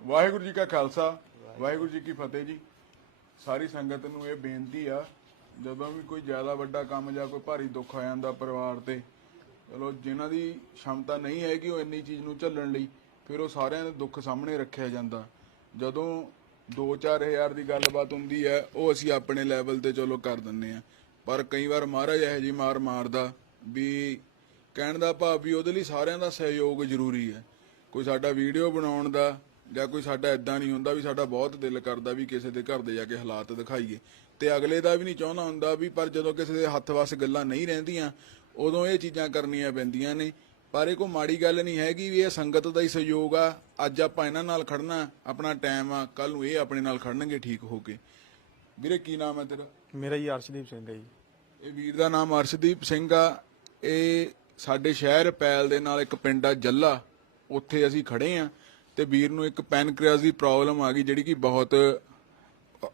ਵਾਹਿਗੁਰੂ ਜੀ ਕਾ ਖਾਲਸਾ, ਵਾਹਿਗੁਰੂ ਜੀ ਕੀ ਫਤਿਹ ਜੀ। ਸਾਰੀ ਸੰਗਤ ਨੂੰ ਇਹ ਬੇਨਤੀ ਆ, ਜਦੋਂ ਵੀ ਕੋਈ ਜ਼ਿਆਦਾ ਵੱਡਾ ਕੰਮ ਜਾਂ ਕੋਈ ਭਾਰੀ ਦੁੱਖ ਆ ਜਾਂਦਾ ਪਰਿਵਾਰ ਤੇ, ਚਲੋ ਜਿਨ੍ਹਾਂ ਦੀ ਸ਼ਮਤਾ ਨਹੀਂ ਹੈਗੀ ਉਹ ਇੰਨੀ ਚੀਜ਼ ਨੂੰ ਝੱਲਣ ਲਈ, ਫਿਰ ਉਹ ਸਾਰਿਆਂ ਦੇ ਦੁੱਖ ਸਾਹਮਣੇ ਰੱਖਿਆ ਜਾਂਦਾ। ਜਦੋਂ 2-4000 ਦੀ ਗੱਲਬਾਤ ਹੁੰਦੀ ਹੈ, ਉਹ ਅਸੀਂ ਆਪਣੇ ਲੈਵਲ ਤੇ ਚਲੋ ਕਰ ਦਿੰਨੇ ਆ ਪਰ ਕਈ ਵਾਰ ਮਹਾਰਾਜ ਇਹੋ ਜੀ ਮਾਰ ਮਾਰਦਾ ਵੀ ਕਹਿਣ ਦਾ ਭਾਵ ਵੀ ਉਹਦੇ ਲਈ ਸਾਰਿਆਂ ਦਾ ਸਹਿਯੋਗ ਜ਼ਰੂਰੀ ਹੈ। ਕੋਈ ਸਾਡਾ ਵੀਡੀਓ ਬਣਾਉਣ ਦਾ ਜਾਂ ਕੋਈ ਸਾਡਾ ਇਦਾਂ ਨਹੀਂ ਹੁੰਦਾ ਵੀ ਸਾਡਾ ਬਹੁਤ ਦਿਲ ਕਰਦਾ ਵੀ ਕਿਸੇ ਦੇ ਘਰ ਦੇ ਜਾ ਕੇ ਹਾਲਾਤ ਦਿਖਾਈਏ। ਤੇ ਅਗਲੇ ਦਾ ਵੀ ਨਹੀਂ ਚਾਹੁੰਦਾ ਹੁੰਦਾ ਵੀ ਪਰ ਜਦੋਂ ਕਿਸੇ ਦੇ ਹੱਥ ਵਸ ਗੱਲਾਂ ਨਹੀਂ ਰਹਿੰਦੀਆਂ ਉਦੋਂ ਇਹ ਚੀਜ਼ਾਂ ਕਰਨੀਆਂ ਪੈਂਦੀਆਂ ਨੇ। ਪਰ ਇਹ ਕੋਈ ਮਾੜੀ ਗੱਲ ਨਹੀਂ ਹੈਗੀ ਵੀ ਇਹ ਸੰਗਤ ਦਾ ਹੀ ਸਹਿਯੋਗ ਆ। ਅੱਜ ਆਪਾਂ ਇਹਨਾਂ ਨਾਲ ਖੜਨਾ ਆਪਣਾ ਟਾਈਮ ਆ ਕੱਲ ਨੂੰ ਇਹ ਆਪਣੇ ਨਾਲ ਖੜਨਗੇ ਠੀਕ ਹੋ ਕੇ। ਵੀਰੇ ਕੀ ਨਾਮ ਹੈ ਤੇਰਾ? ਮੇਰਾ ਜੀ ਅਰਸ਼ਦੀਪ ਸਿੰਘ ਹੈ ਜੀ। ਇਹ ਵੀਰ ਦਾ ਨਾਮ ਅਰਸ਼ਦੀਪ ਸਿੰਘ ਆ। ਇਹ ਸਾਡੇ ਸ਼ਹਿਰ ਪੈਲ ਦੇ ਨਾਲ ਇੱਕ ਪਿੰਡ ਆ ਜੱਲਾ। ਉੱਥੇ ਅਸੀਂ ਖੜੇ ਆ। ਤੇ ਵੀਰ ਨੂੰ ਇੱਕ ਪੈਨਕ੍ਰੀਆਸ ਦੀ ਪ੍ਰੋਬਲਮ ਆ ਗਈ ਜਿਹੜੀ ਕਿ ਬਹੁਤ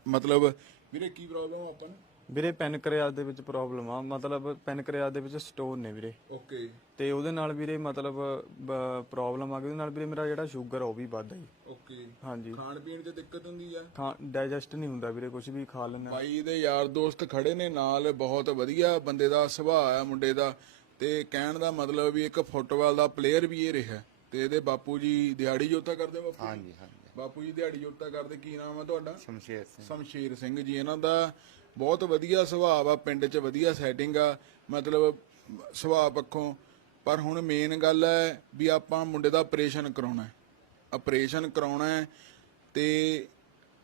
ਮਤਲਬ ਵੀਰੇ ਕੀ ਪ੍ਰੋਬਲਮ ਆ ਆਪਾਂ ਨੂੰ? ਵੀਰੇ ਪੈਨਕ੍ਰੀਆਸ ਦੇ ਵਿੱਚ ਪ੍ਰੋਬਲਮ ਆ ਮਤਲਬ ਪੈਨਕ੍ਰੀਆਸ ਦੇ ਵਿੱਚ ਸਟੋਨ ਨੇ ਵੀਰੇ। ਓਕੇ। ਤੇ ਉਹਦੇ ਨਾਲ ਵੀਰੇ ਮਤਲਬ ਪ੍ਰੋਬਲਮ ਆ ਗਈ ਉਹਦੇ ਨਾਲ ਵੀਰੇ ਮੇਰਾ ਜਿਹੜਾ ਸ਼ੂਗਰ ਉਹ ਵੀ ਵੱਧਦਾ ਜੀ। ਓਕੇ। ਹਾਂਜੀ। ਖਾਣ ਪੀਣ 'ਚ ਦਿੱਕਤ ਹੁੰਦੀ ਆ? ਖਾ ਡਾਈਜੈਸਟ ਨਹੀਂ ਹੁੰਦਾ ਵੀਰੇ ਕੁਝ ਵੀ ਖਾ ਲੈਣਾ ਬਾਈ ਦੇ ਯਾਰ ਦੋਸਤ ਖੜੇ ਨੇ ਨਾਲ ਬਹੁਤ ਵਧੀਆ ਬੰਦੇ ਦਾ ਸੁਭਾਅ ਆ ਮੁੰਡੇ ਦਾ ਤੇ ਕਹਿਣ ਦਾ ਮਤਲਬ ਵੀ ਇੱਕ ਫੁੱਟਬਾਲ ਦਾ ਪਲੇਅਰ ਵੀ ਇਹ ਰਿਹਾ। ਤੇ ਇਹਦੇ ਬਾਪੂ ਜੀ ਦਿਹਾੜੀ ਜੋਤਾ ਕਰਦੇ ਬਾਪੂ ਜੀ? ਹਾਂਜੀ ਹਾਂਜੀ। ਬਾਪੂ ਜੀ ਦਿਹਾੜੀ ਜੋਤਾ ਕਰਦੇ ਕੀ ਨਾਮ ਆ ਤੁਹਾਡਾ? ਸ਼ਮਸ਼ੇਰ ਸਿੰਘ। ਸ਼ਮਸ਼ੀਰ ਸਿੰਘ ਜੀ ਇਹਨਾਂ ਦਾ ਬਹੁਤ ਵਧੀਆ ਸੁਭਾਅ ਆ ਪਿੰਡ 'ਚ ਵਧੀਆ ਸੈਟਿੰਗ ਆ ਮਤਲਬ ਸੁਭਾਅ ਪੱਖੋਂ। ਪਰ ਹੁਣ ਮੇਨ ਗੱਲ ਹੈ ਵੀ ਆਪਾਂ ਮੁੰਡੇ ਦਾ ਆਪਰੇਸ਼ਨ ਕਰਾਉਣਾ ਹੈ। ਆਪਰੇਸ਼ਨ ਕਰਾਉਣਾ ਹੈ ਤੇ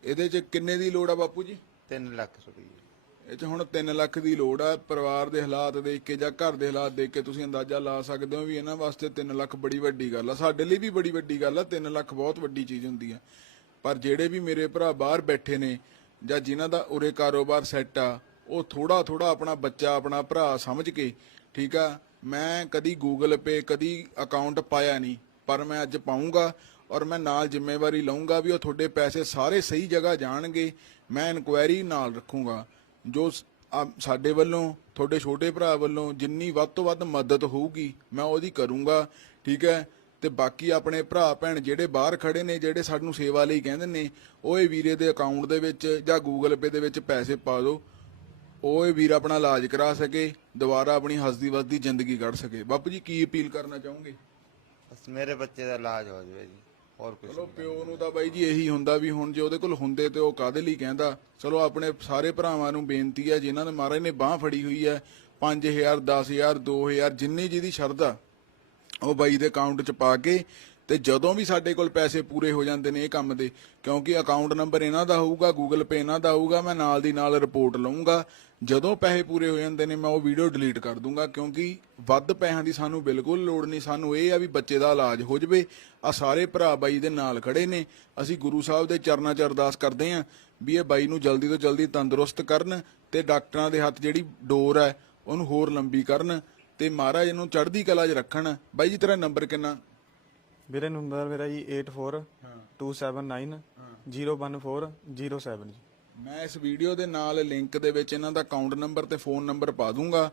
ਇਹਦੇ 'ਚ ਕਿੰਨੇ ਦੀ ਲੋੜ ਆ ਬਾਪੂ ਜੀ? 3 ਲੱਖ ਰੁਪਏ ਇਹ 'ਚ ਹੁਣ 3 ਲੱਖ ਦੀ ਲੋੜ ਆ ਪਰਿਵਾਰ ਦੇ ਹਾਲਾਤ ਦੇਖ ਕੇ ਜਾਂ ਘਰ ਦੇ ਹਾਲਾਤ ਦੇਖ ਕੇ ਤੁਸੀਂ ਅੰਦਾਜ਼ਾ ਲਾ ਸਕਦੇ ਹੋ ਵੀ ਇਹਨਾਂ ਵਾਸਤੇ 3 ਲੱਖ ਬੜੀ ਵੱਡੀ ਗੱਲ ਆ। ਸਾਡੇ ਲਈ ਵੀ ਬੜੀ ਵੱਡੀ ਗੱਲ ਆ 3 ਲੱਖ ਬਹੁਤ ਵੱਡੀ ਚੀਜ਼ ਹੁੰਦੀ ਆ। ਪਰ ਜਿਹੜੇ ਵੀ ਮੇਰੇ ਭਰਾ ਬਾਹਰ ਬੈਠੇ ਨੇ ਜਾਂ ਜਿਨ੍ਹਾਂ ਦਾ ਉਰੇ ਕਾਰੋਬਾਰ ਸੈੱਟ ਆ, ਉਹ ਥੋੜਾ ਥੋੜਾ ਆਪਣਾ ਬੱਚਾ, ਆਪਣਾ ਭਰਾ ਸਮਝ ਕੇ, ਠੀਕ ਆ, ਮੈਂ ਕਦੀ ਗੂਗਲ ਪੇ ਕਦੀ ਅਕਾਊਂਟ ਪਾਇਆ ਨਹੀਂ, ਪਰ ਮੈਂ ਅੱਜ ਪਾਉਂਗਾ ਔਰ ਮੈਂ ਨਾਲ ਜ਼ਿੰਮੇਵਾਰੀ ਲਵਾਂਗਾ ਵੀ ਉਹ ਤੁਹਾਡੇ ਪੈਸੇ ਸਾਰੇ ਸਹੀ ਜਗ੍ਹਾ ਜਾਣਗੇ, ਮੈਂ ਇਨਕੁਆਇਰੀ ਨਾਲ ਰੱਖੂੰਗਾ। ਜੋ ਸ- ਸਾਡੇ ਵੱਲੋਂ, ਤੁਹਾਡੇ ਛੋਟੇ ਭਰਾ ਵੱਲੋਂ ਜਿੰਨੀ ਵੱਧ ਤੋਂ ਵੱਧ ਮਦਦ ਹੋਊਗੀ, ਮੈਂ ਉਹਦੀ ਕਰੂੰਗਾ, ਠੀਕ ਹੈ? ਤੇ ਬਾਕੀ ਆਪਣੇ ਭਰਾ, ਭੈਣ ਜਿਹੜੇ ਬਾਹਰ ਖੜੇ ਨੇ, ਜਿਹੜੇ ਸਾਨੂੰ ਸੇਵਾ ਲਈ ਕਹਿੰਦੇ ਨੇ, ਉਹ ਇਹ ਵੀਰੇ ਦੇ ਅਕਾਊਂਟ ਦੇ ਵਿੱਚ ਜਾਂ ਗੂਗਲ ਪੇ ਦੇ ਵਿੱਚ ਪੈਸੇ ਪਾ ਦਿਓ। ਉਹ ਇਹ ਵੀਰ ਆਪਣਾ ਇਲਾਜ ਕਰਾ ਸਕੇ, ਦੁਬਾਰਾ ਆਪਣੀ ਹੱਸਦੀ ਵੱਸਦੀ ਜ਼ਿੰਦਗੀ ਕੱਢ ਸਕੇ। ਬਾਪੂ ਜੀ, ਕੀ ਅਪੀਲ ਕਰਨਾ ਚਾਹੋਗੇ? ਬਸ ਮੇਰੇ ਬੱਚੇ ਦਾ ਇਲਾਜ ਹੋ ਜਾਵੇ ਜੀ। ਹੋਰ ਕੁਝ ਚਲੋ ਪਿਓ ਨੂੰ ਤਾਂ ਬਾਈ ਜੀ ਇਹੀ ਹੁੰਦਾ ਵੀ ਹੁਣ ਜੇ ਉਹਦੇ ਕੋਲ ਹੁੰਦੇ ਤੇ ਉਹ ਕਾਦੇ ਲਈ ਕਹਿੰਦਾ। ਚਲੋ ਆਪਣੇ ਸਾਰੇ ਭਰਾਵਾਂ ਨੂੰ ਬੇਨਤੀ ਹੈ ਜਿਨ੍ਹਾਂ ਨੇ ਮਹਾਰਾਜ ਨੇ ਬਾਹ ਫੜੀ ਹੋਈ ਹੈ 5000 10000 2000 ਜਿੰਨੀ ਜਿਹਦੀ ਸ਼ਰਧਾ ਉਹ ਬਾਈ ਦੇ ਅਕਾਊਂਟ 'ਚ ਪਾ ਕੇ ਤੇ ਜਦੋਂ ਵੀ ਸਾਡੇ ਕੋਲ ਪੈਸੇ ਪੂਰੇ ਹੋ ਜਾਂਦੇ ਨੇ ਇਹ ਕੰਮ ਦੇ, ਕਿਉਂਕਿ ਅਕਾਊਂਟ ਨੰਬਰ ਇਹਨਾਂ ਦਾ ਹੋਊਗਾ ਗੂਗਲ ਪੇ ਇਹਨਾਂ ਦਾ ਹੋਊਗਾ, ਮੈਂ ਨਾਲ ਦੀ ਨਾਲ ਰਿਪੋਰਟ ਲਵਾਂਗਾ ਜਦੋਂ ਪੈਸੇ ਪੂਰੇ ਹੋ ਜਾਂਦੇ ਨੇ, ਮੈਂ ਉਹ ਵੀਡੀਓ ਡਿਲੀਟ ਕਰ ਦੂੰਗਾ ਕਿਉਂਕਿ ਵੱਧ ਪੈਸਿਆਂ ਦੀ ਸਾਨੂੰ ਬਿਲਕੁਲ ਲੋੜ ਨਹੀਂ। ਸਾਨੂੰ ਇਹ ਆ ਵੀ ਬੱਚੇ ਦਾ ਇਲਾਜ ਹੋ ਜਵੇ। ਆ ਸਾਰੇ ਭਰਾ ਬਾਈ ਦੇ ਨਾਲ ਖੜੇ ਨੇ। ਅਸੀਂ ਗੁਰੂ ਸਾਹਿਬ ਦੇ ਚਰਨਾਂ 'ਚ ਅਰਦਾਸ ਕਰਦੇ ਆਂ ਵੀ ਇਹ ਬਾਈ ਨੂੰ ਜਲਦੀ ਤੋਂ ਜਲਦੀ ਤੰਦਰੁਸਤ ਕਰਨ ਤੇ ਡਾਕਟਰਾਂ ਦੇ ਹੱਥ ਜਿਹੜੀ ਡੋਰ ਹੈ, ਉਹਨੂੰ ਹੋਰ ਲੰਬੀ ਕਰਨ ਤੇ ਮਹਾਰਾਜ ਇਹਨੂੰ ਚੜ੍ਹਦੀ ਕਲਾ 'ਚ ਰੱਖਣ। ਬਾਈ ਜੀ, ਤੇਰਾ ਨੰਬਰ ਕਿੰਨਾ? ਵੀਰੇ ਨੰਬਰ ਮੇਰਾ ਜੀ 8427901407 ਜੀ। ਮੈਂ ਇਸ ਵੀਡੀਓ ਦੇ ਨਾਲ ਲਿੰਕ ਦੇ ਵਿੱਚ ਇਹਨਾਂ ਦਾ ਅਕਾਊਂਟ ਨੰਬਰ ਤੇ ਫੋਨ ਨੰਬਰ ਪਾ ਦੂੰਗਾ।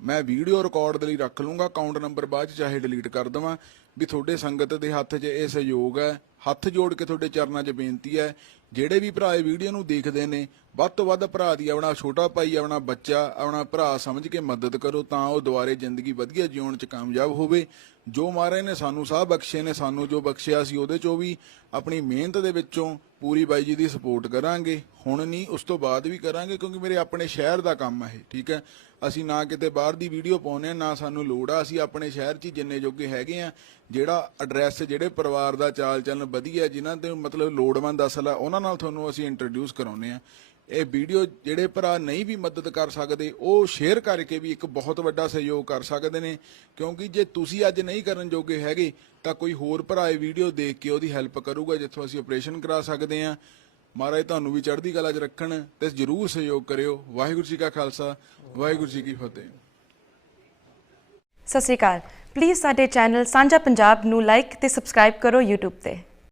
ਮੈਂ ਵੀਡੀਓ ਰਿਕਾਰਡ ਦੇ ਲਈ ਰੱਖ ਲੂੰਗਾ ਅਕਾਊਂਟ ਨੰਬਰ ਬਾਅਦ ਚ ਚਾਹੇ ਡਿਲੀਟ ਕਰ ਦਵਾਂ। ਵੀ ਤੁਹਾਡੇ ਸੰਗਤ ਦੇ ਹੱਥ 'ਚ ਇਹ ਸਹਿਯੋਗ ਹੈ। ਹੱਥ ਜੋੜ ਕੇ ਤੁਹਾਡੇ ਚਰਨਾਂ 'ਚ ਬੇਨਤੀ ਹੈ, ਜਿਹੜੇ ਵੀ ਭਰਾ ਇਹ ਵੀਡੀਓ ਨੂੰ ਦੇਖਦੇ ਨੇ, ਵੱਧ ਤੋਂ ਵੱਧ ਭਰਾ ਦੀ ਆਪਣਾ ਛੋਟਾ ਭਾਈ, ਆਪਣਾ ਬੱਚਾ, ਆਪਣਾ ਭਰਾ ਸਮਝ ਕੇ ਮਦਦ ਕਰੋ ਤਾਂ ਉਹ ਦੁਬਾਰੇ ਜ਼ਿੰਦਗੀ ਵਧੀਆ ਜਿਉਣ 'ਚ ਕਾਮਯਾਬ ਹੋਵੇ। ਜੋ ਮਹਾਰਾਜ ਨੇ ਸਾਨੂੰ ਸਾਹ ਬਖਸ਼ੇ ਨੇ, ਸਾਨੂੰ ਜੋ ਬਖਸ਼ਿਆ ਸੀ ਉਹਦੇ 'ਚੋਂ ਵੀ ਆਪਣੀ ਮਿਹਨਤ ਦੇ ਵਿੱਚੋਂ ਪੂਰੀ ਬਾਈ ਜੀ ਦੀ ਸਪੋਰਟ ਕਰਾਂਗੇ। ਹੁਣ ਨਹੀਂ, ਉਸ ਤੋਂ ਬਾਅਦ ਵੀ ਕਰਾਂਗੇ ਕਿਉਂਕਿ ਮੇਰੇ ਆਪਣੇ ਸ਼ਹਿਰ ਦਾ ਕੰਮ ਹੈ ਇਹ, ਠੀਕ ਹੈ? ਅਸੀਂ ਨਾ ਕਿਤੇ ਬਾਹਰ ਦੀ ਵੀਡੀਓ ਪਾਉਨੇ ਆ ਨਾ ਸਾਨੂੰ ਲੋੜ ਆ, ਅਸੀਂ ਆਪਣੇ ਸ਼ਹਿਰ 'ਚ ਹੀ ਜਿੰਨੇ ਜੋਗੇ ਹੈਗੇ ਆ ਜਿਹੜਾ ਐਡਰੈਸ ਜਿਹੜੇ ਪਰਿਵਾਰ ਦਾ ਚਾਲ ਚੱਲਣ ਵਧੀਆ ਜਿਨ੍ਹਾਂ ਤੇ ਮਤਲਬ ਲੋੜਵੰਦ ਅਸਲ ਆ, ਉਹਨਾਂ ਨਾਲ ਤੁਹਾਨੂੰ ਅਸੀਂ ਇੰਟਰੋਡਿਊਸ ਕਰਾਉਨੇ ਆ ਇਹ ਵੀਡੀਓ ਜਿਹੜੇ ਭਰਾ ਨਹੀਂ ਵੀ ਮਦਦ ਕਰ ਸਕਦੇ, ਉਹ ਸ਼ੇਅਰ ਕਰਕੇ ਵੀ ਇੱਕ ਬਹੁਤ ਵੱਡਾ ਸਹਿਯੋਗ ਕਰ ਸਕਦੇ ਨੇ। ਕਿਉਂਕਿ ਜੇ ਤੁਸੀਂ ਅੱਜ ਨਹੀਂ ਕਰਨ ਜੋਗੇ ਹੈਗੇ, ਤਾਂ ਕੋਈ ਹੋਰ ਭਰਾ ਇਹ ਵੀਡੀਓ ਦੇਖ ਕੇ ਉਹਦੀ ਹੈਲਪ ਕਰੂਗਾ, ਜਿੱਥੋਂ ਅਸੀਂ ਆਪਰੇਸ਼ਨ ਕਰਾ ਸਕਦੇ ਆ ਮਹਾਰਾਜ ਤੁਹਾਨੂੰ ਵੀ ਚੜ੍ਹਦੀ ਕਲਾ 'ਚ ਰੱਖਣ ਤੇ ਜਰੂਰ ਸਹਿਯੋਗ ਕਰਿਓ। ਵਾਹਿਗੁਰੂ ਜੀ ਕਾ ਖਾਲਸਾ, ਵਾਹਿਗੁਰੂ ਜੀ ਕੀ ਫਤਿਹ। ਸਤਿ ਸ਼੍ਰੀ ਅਕਾਲ। ਪਲੀਜ਼ ਸਾਡੇ ਚੈਨਲ ਸਾਂਝਾ ਪੰਜਾਬ ਨੂੰ ਲਾਈਕ ਤੇ ਸਬਸਕ੍ਰਾਈਬ ਕਰੋ YouTube ਤੇ।